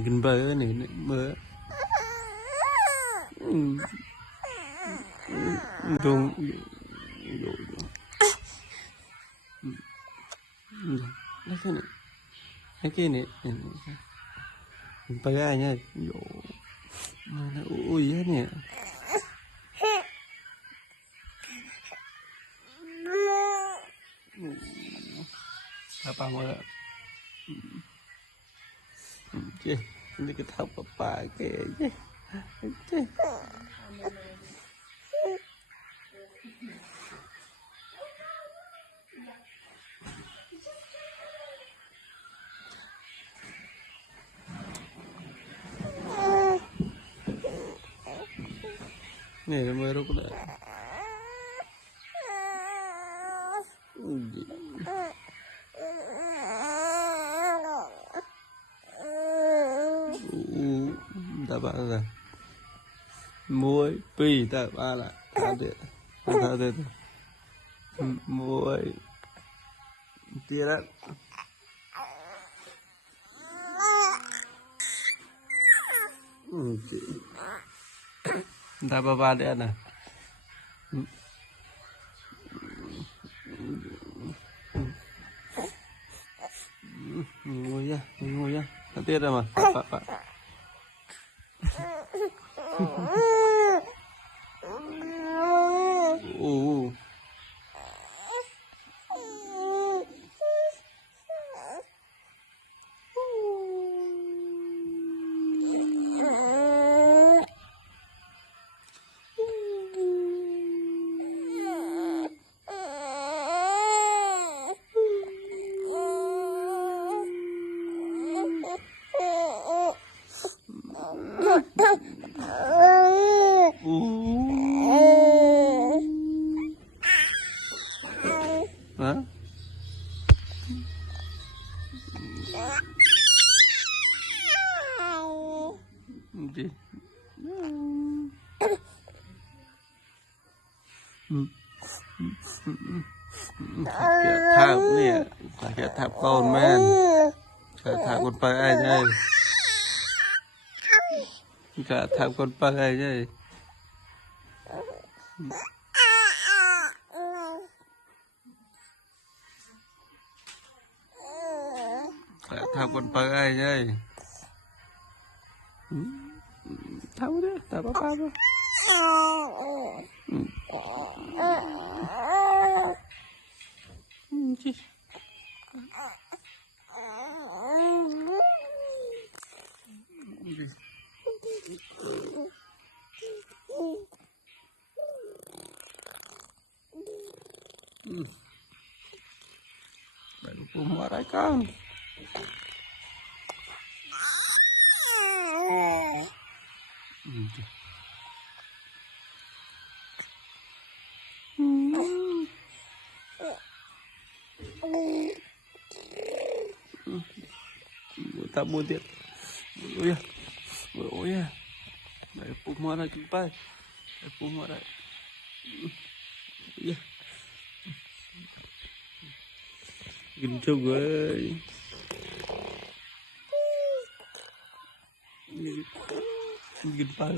gần bờ này bờ rung lấy cái này bờ ai nha ui hết nè apa mau chứ ini kita apa cái chứ này là mới rút đấy ta ba rồi muối pi ta ba là ta được muối tia đó ta ba đấy nè ngồi nha tia ra mà pak hả gì thảo nè cái thảo con men cái thảo con pa ai đây cái thảo con pa ai đây thảo con pa ai đây thảo đấy thảo pa pa bạn cũng mua đấy con tak mau dia, oh ya, dari pumar lagi pai, dari pumar lagi, ya, gincu gue, gin pai.